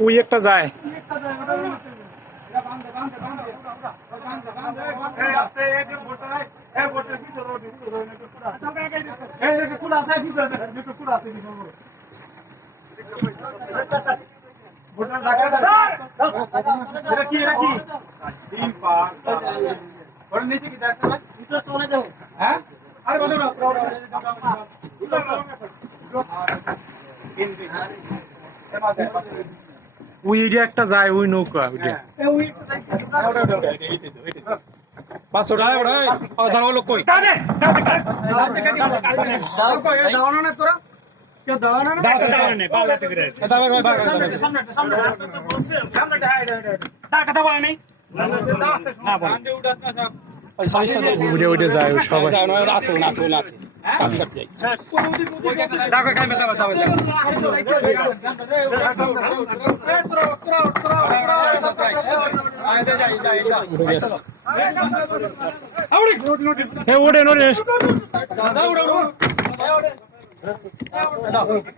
ওই একটা যায় ওই একটা যায় ওই নৌকা ওইটা 500 টাকা বড় দাঁড়াও লোক কই দাঁড়ানো না তোরা কেউ দাঁড়ানো না দাঁড়ানো পাওলা থেকে রে সামনে কথা বলে নাই না বলে উড়ে যায় সবাই আছে দেখো খাইবে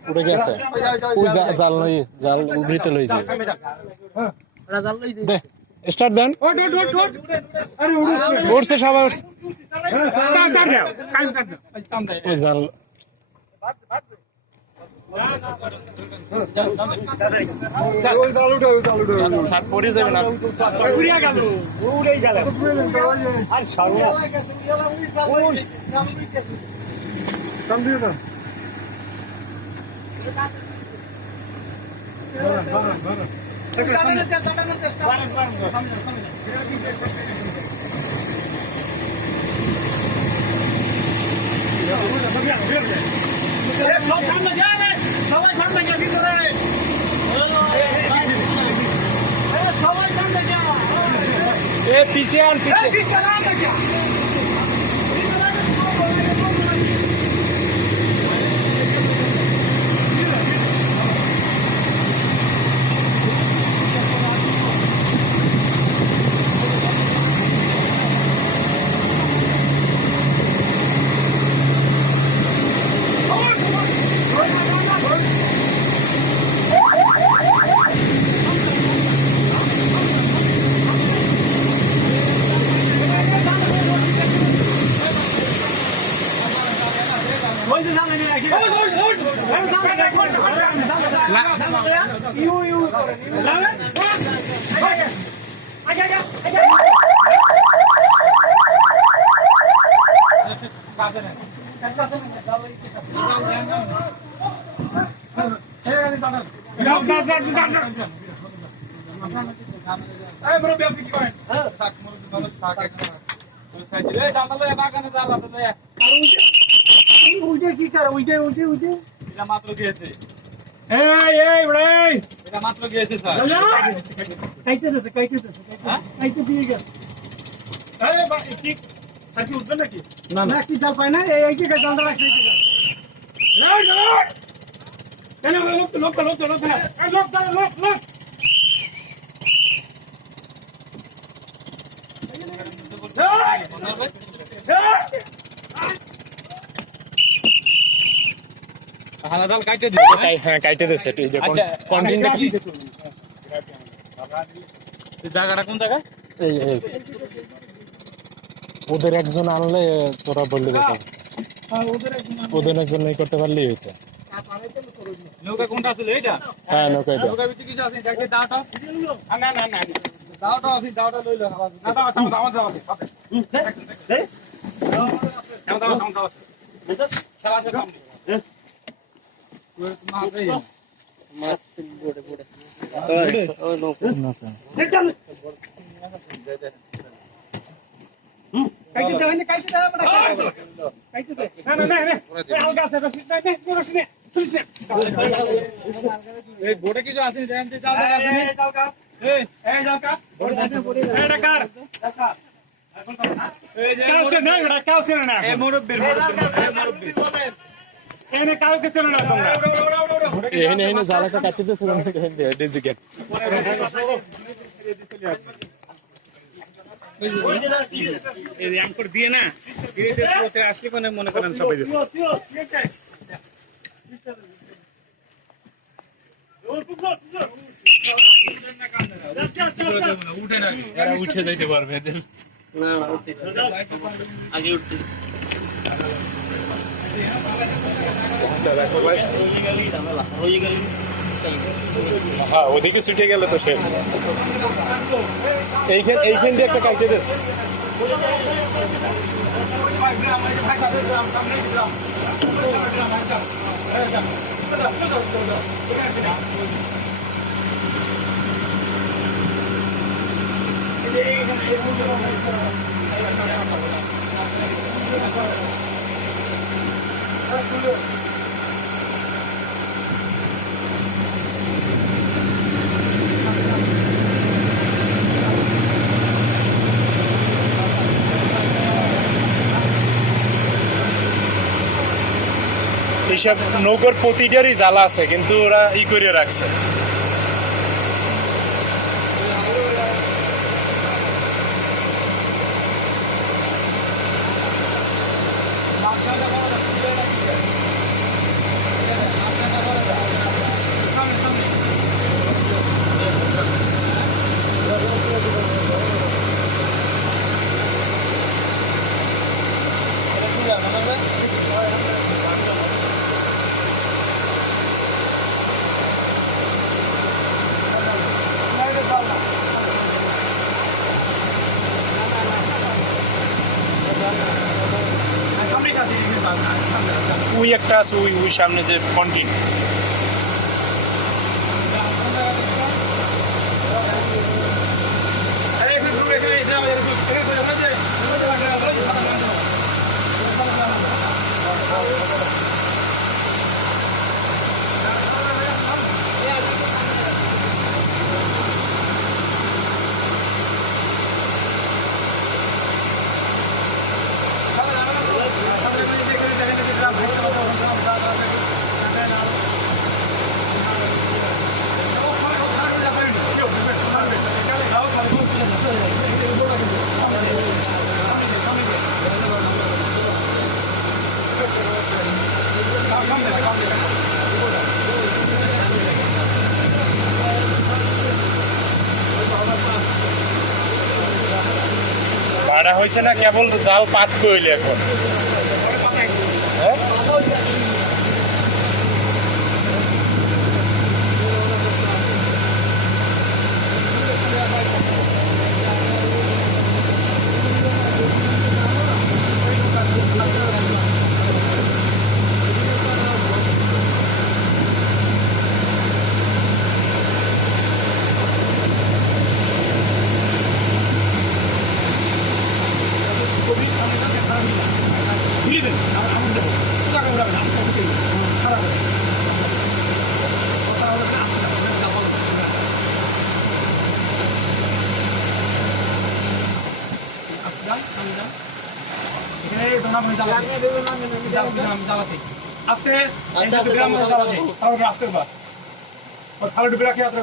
উড়ে গেছে জাল উড়িতে লইছে স্টার্ট দেন উঠছে সবাই ওই জাল পড়ে যাবে না পিছিয়ে কি করে উঠে মাত্র গিয়েছে মাত্র গিয়েছে স্যার কাইতে দিয়ে গেছে উঠবে নাকি না কি জাল পায় না এই জায়গায় জালটা রাখছে জায়গাটা কোন জায়গা ওদের একজন আনলে তোরা বললে ওদের একজন নাই করতে পারলেই হইতো নৌকা কোনটা আছে এইটা হ্যাঁ নৌকা এটা নৌকা ভিতরে কিছু আছে দেখে দাওটা না দাওটা আছে দাওটা লই লো না দাও মাছ বোড়ে ওই লোক বোটে কিছু আছে জালাটা কাটিতেছে দিয়ে না আসলে মানে মনে করেন সবাই উঠে না, এরা উঠে যাইতে পারবে এদের। না না উঠতে আগে উঠতে হ্যাঁ ওদিকে ছুটে গেলে তো সে এইখান দিয়ে একটা কাইতে দিস এইসব নৌকার প্রতিটারই জ্বালা আছে কিন্তু ওরা ই করে রাখছে ওই একটা আছে ওই সামনে যে কন্টিন ভাড়া হয়েছে না কেবল জাল পাত কইলে এখন হ্যাঁ আস্তে গ্রাম আসতে ভালো ডুবে রাখি আমি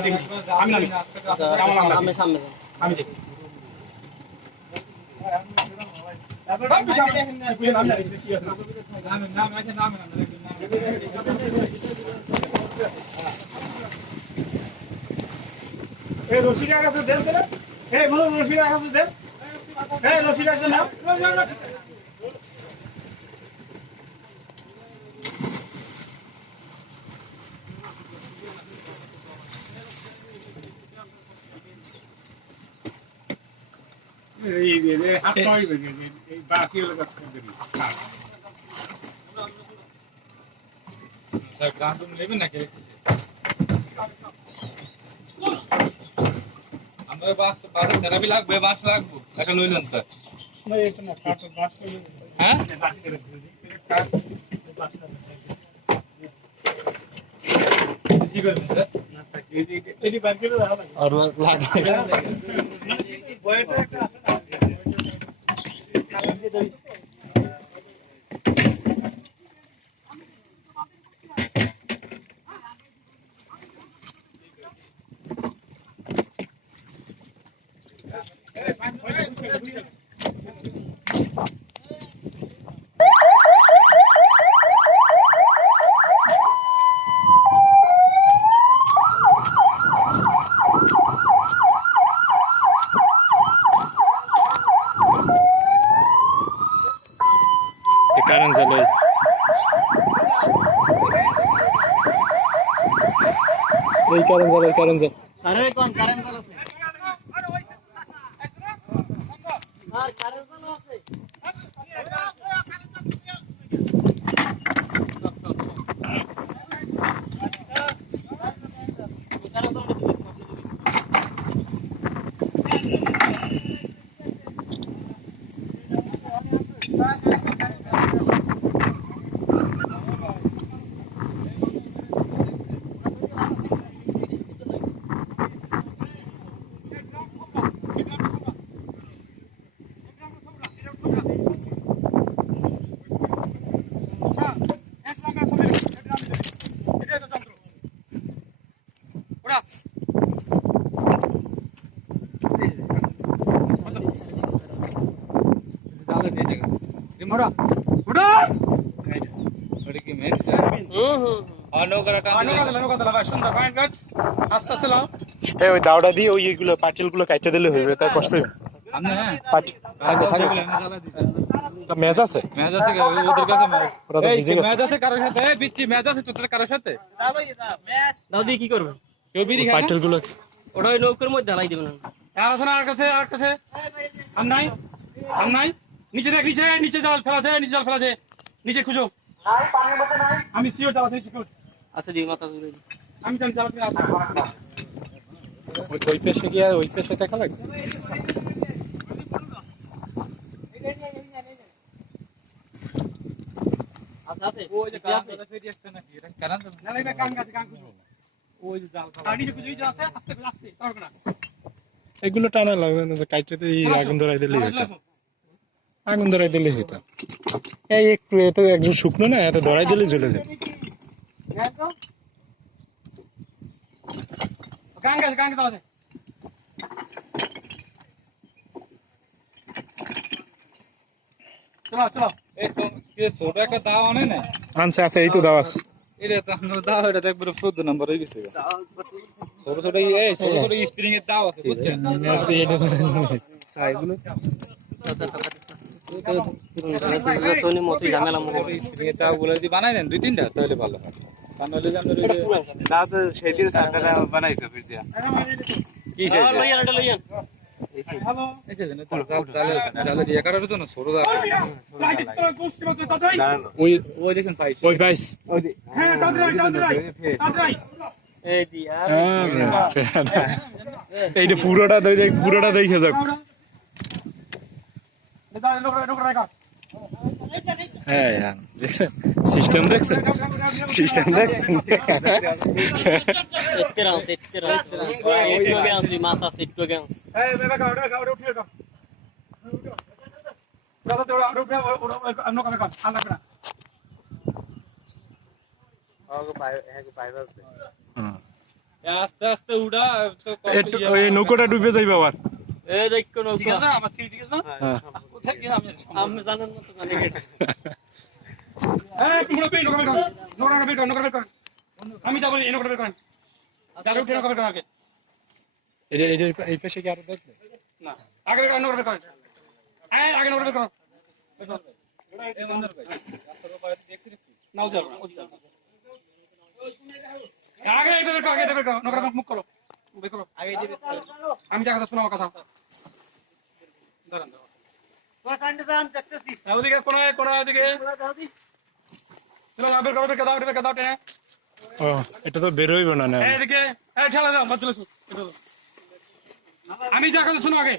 দেখছি আমি দেখি রশিটা কাছে দেন রশিটা কাছে দেন রশিটা কাছে নাও নেবেন নাকি আমরা বাসের থেরাপি লাগবে বাস লাগবো একটা লইলেন তো হ্যাঁ কি করবেন স্যার এটি বার করে দাও আর লাগবে এই কারণ যা আরে কোন কারেন্ট চাল আছে আর কারেন্ট চাল আছে আস্তে আস্তে লাও এই ওই দাওটা দিয়ে ওই এগুলো পাটিলগুলো কাটতে দিলে হইবে তাই কষ্ট হইবে পাটি মেজ আছে ওদের কাছে ওরা তো ভিজে গেছে ম্যাচ আছে কারোর সাথে বিচ্ছি ম্যাচ আছে তোদের কারোর সাথে দাও দিয়ে কি করবে কেউ বিড়ি খায় না? পাটিলগুলো ওটা ওই নৌকার মধ্যে ঢালাই দিবেন আর আছে না আর কাছে আর নাই নিচে দেখ নিচে জাল ফেলাছে নিচে খুঁজো আমি সিওর জাল আছে আচ্ছা দিই মাথা ধরে আমি জানি জাল আছে ওই পেশে গিয়ে ওই পেশে দেখা লাগে আচ্ছা আছে ওই যে কান ধরে ফেরি আসছে নাকি এটা কারণ না এটা কান খুঁজো ওই যে জাল আর নিচে খুঁজো নিচে আছে আস্তে তারবে না এগুলো টানা লাগবে না কাইটে তো এই আগুন ধরাই দিলেই হতো আগুন ধরাই দিলেই হতো এই একটু এটা একদম শুকনো না এত ধরাই দিলে জ্বলে যায় কান দাও আছে চলো এই তো কি ছোট একটা দাও আনে না আনছে আছে এই তো দাওয়াস এটা তো আমরা দাও এটা তো একবার 14 নম্বর হয়ে গেছে ছোট ছোট স্প্রিং এর দাও আছে বুঝছেন ম্যাচ দিয়ে এটা এগুলো তোনি মতই ঝামেলা মুখ স্প্রিং এর দাও গুলো যদি বানাই দেন 2-3টা তাহলে ভালো হয় তাহলে যে আমরা দাও তো সেই দিন সাতটা বানাইছো ফির দিয়া কি চাই লইয়া এটা লইয়া হ্যালো এই যে না জালে দিয়ে কাটার জন্য ছোট দাও ওই ওই দেখেন পাইছি ওই গাইস হ্যাঁ তাড়াতাড়ি এই দি আর এইটা পুরোটা দেখে যাক হ্যাঁ यार দেখছেন সিস্টেম দেখছেন এতে রাউন্ড একটু গেন্স দি মাছ আছে একটু গেন্স এই বেবা কাউড়ে উঠিয়ে দাও দাদা তোরা উঠে অন্য কামে কর আর লাগবে না আস্তে আস্তে উড়া তো ওই নৌকাটা ডুবে যাইবে আবার এই দেখো নৌকা ঠিক আছে না আমার ঠিক আছে না কোথায় কি আমি জানেন না তো জানি এই তোমরা পেই নৌকা কর আমি যাব এই নৌকা কর চালু উঠে নৌকা কর আগে এই পেশে কি আরো দেখবে না আগে নৌকা কর এই আগে নৌকা কর এই বন্ধ ভাই রাস্তার উপরে দেখছিস কি নাও যাও আগে এটা কর নৌকা মুখ করো বের আগে দিবে আমি যা কথা শোনাও কথা দাঁড়ান তোরা কাণ্ডে যান দেখতেছি ওদিকে কোন ওদিকে চলো বের করো কাদাও টেনে ও এটা তো বের হইব না এদিকে এই ঠেলা দাও মত চলে আমি যা কথা শোনো আগে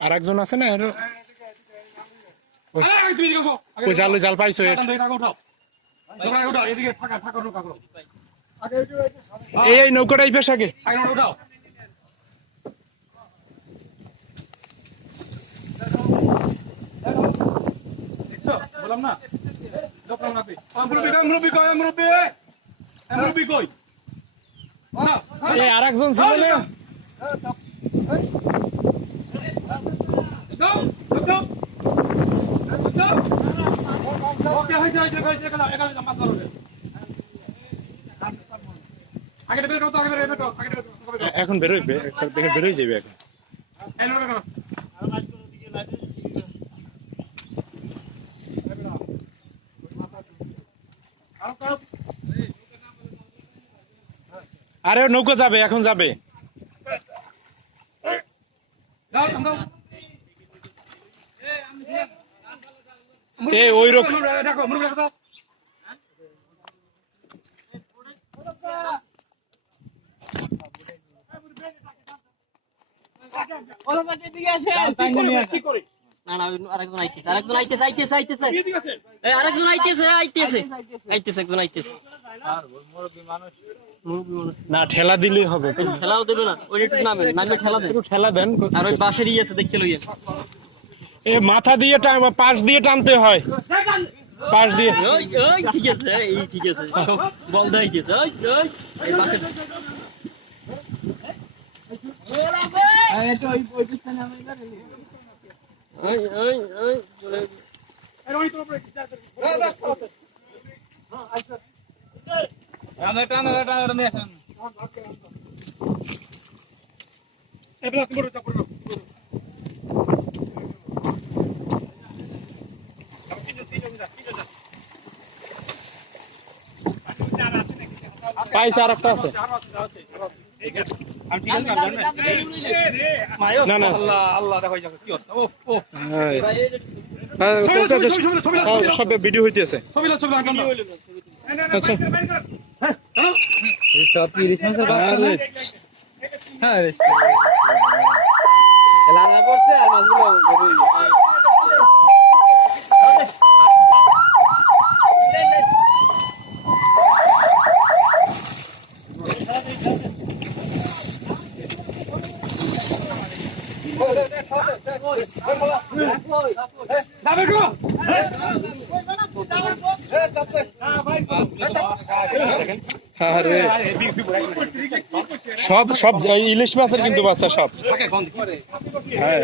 আর একজন আছে না এই তুমি দিকে ওই জাল পাইছো উঠাও এদিকে ফাঁকা নৌকা করো এই নৌকাটা এই পেশ আগে উঠাও দেখছো বললাম না মুরব্বি কই এই আর একজন ছিল না এখন বেরোইবে দেখে বেরোই যাবে এখন আরে নৌকা যাবে, এখন যাবে। দাও দাও এই ওই রকম রাখো মুরগি রাখো দাও কি করে না না আরেকজন আইতেছে এই আরেকজন আইতেছে একজন আইতেছে না, ঠেলা দিলেই হবে। খেলাও দেবে না, ওই একটু নামে ঠেলা দেন, ঠেলা দেন। আর ওই বাঁশের ইয়ে আছে দেখতে লইয়ে এ মাথা দিয়ে পাশ দিয়ে টানতে হয়, পাশ দিয়ে। ওই ওই ঠিক আছে, এই ঠিক আছে, সব বল দেয় গেছে। ওই ওই এই বাঁশের ওই ওই ওই পাইছে, আর একটা আছে। না না, আল্লাহ আল্লাহ দেখো কি অবস্থা ও ও সব ভিডিও হইতেছে। ছবি ছবি আচ্ছা, সব ইলিশ মাছের আরে হ্যাঁ লাগা পড়ছে আর মাছগুলো আরে সব সব ইলিশ মাছের কিন্তু বাচ্চা সব। হ্যাঁ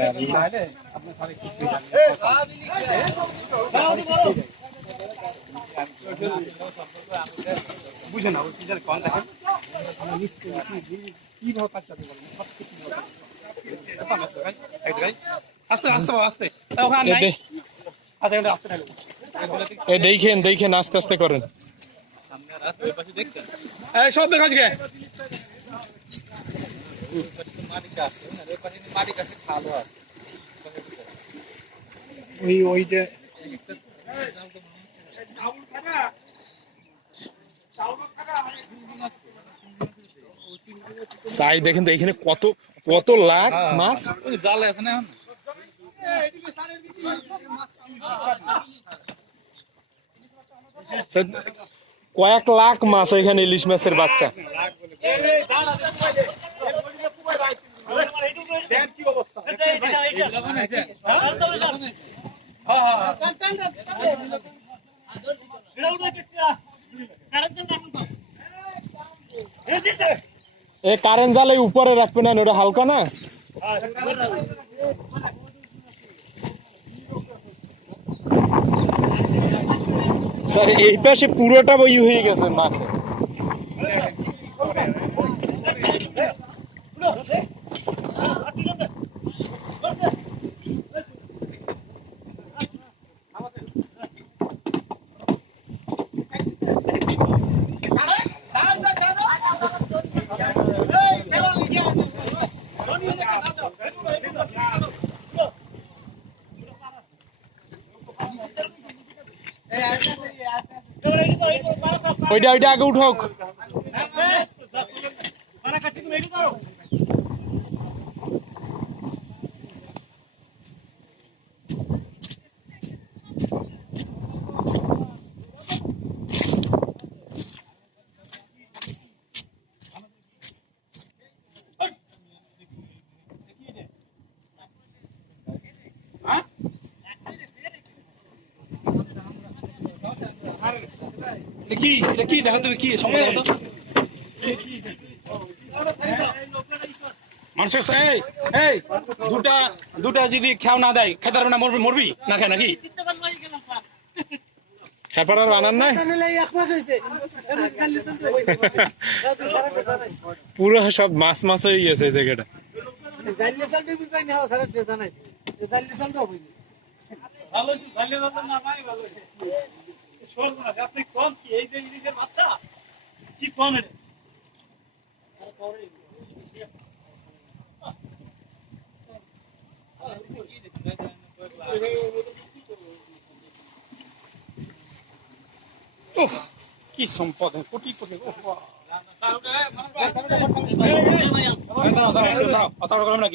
বুঝে না কি জানি কোন দেখেন কি ভাবে কাটতে বলেন সব কিছু আস্তে আস্তে আস্তে ওখানে নাই আচ্ছা এটা আস্তে ঢালো এই দেখেন আস্তে আস্তে করেন। এই সব দেখা আজকে ওইটা চাই দেখেন তো এখানে কত কত লাখ মাছ। জালে আছে না কয়েক লাখ মাছ এখানে, ইলিশ মাছের বাচ্চা। এ কারেন্ট জালে উপরে রাখবে না, ওটা হালকা না। স্যার এই পাশে পুরোটা বই হয়ে গেছে মাছে। ওইটা আগে উঠোক। কি দেখো তুমি কি সময় মানুষের এই এই দুটা যদি খেয়াও না দেয় খেতে পারবে না, মরবি না খায় নাকি? খেপার আর বানান নাই পুরো সব মাছ মাছ হয়ে গেছে এই জায়গাটা। আপনি কোন কি এই যে ইলিশের বাচ্চা কি কোন উফ, কি সম্পদ, কোটি কোটি।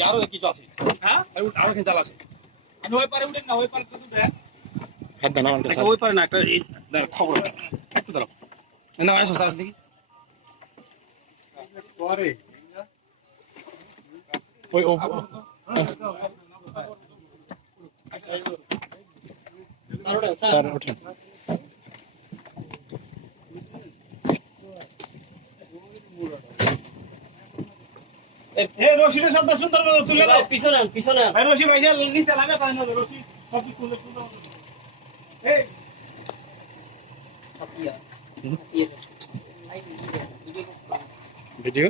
আরো কিছু আছে, হ্যাঁ আরো কিছু জাল আছে। ওই পারে উঠেন না, ওই পারে হাত দানা আনতে স্যার ওই পারে না, একটা খবর একটু দাঁড়াও না, আসো স্যার দেখি পরে ওই ও স্যার ওঠেন এই রশিদের শব্দ সুন্দর মতো তুলে দাও। পিছনে আন, পিছনে আন। এই রশি ভাইয়া নিচে লাগা, তাই না রশি সব কি তুলে তুলে এই ভিডিও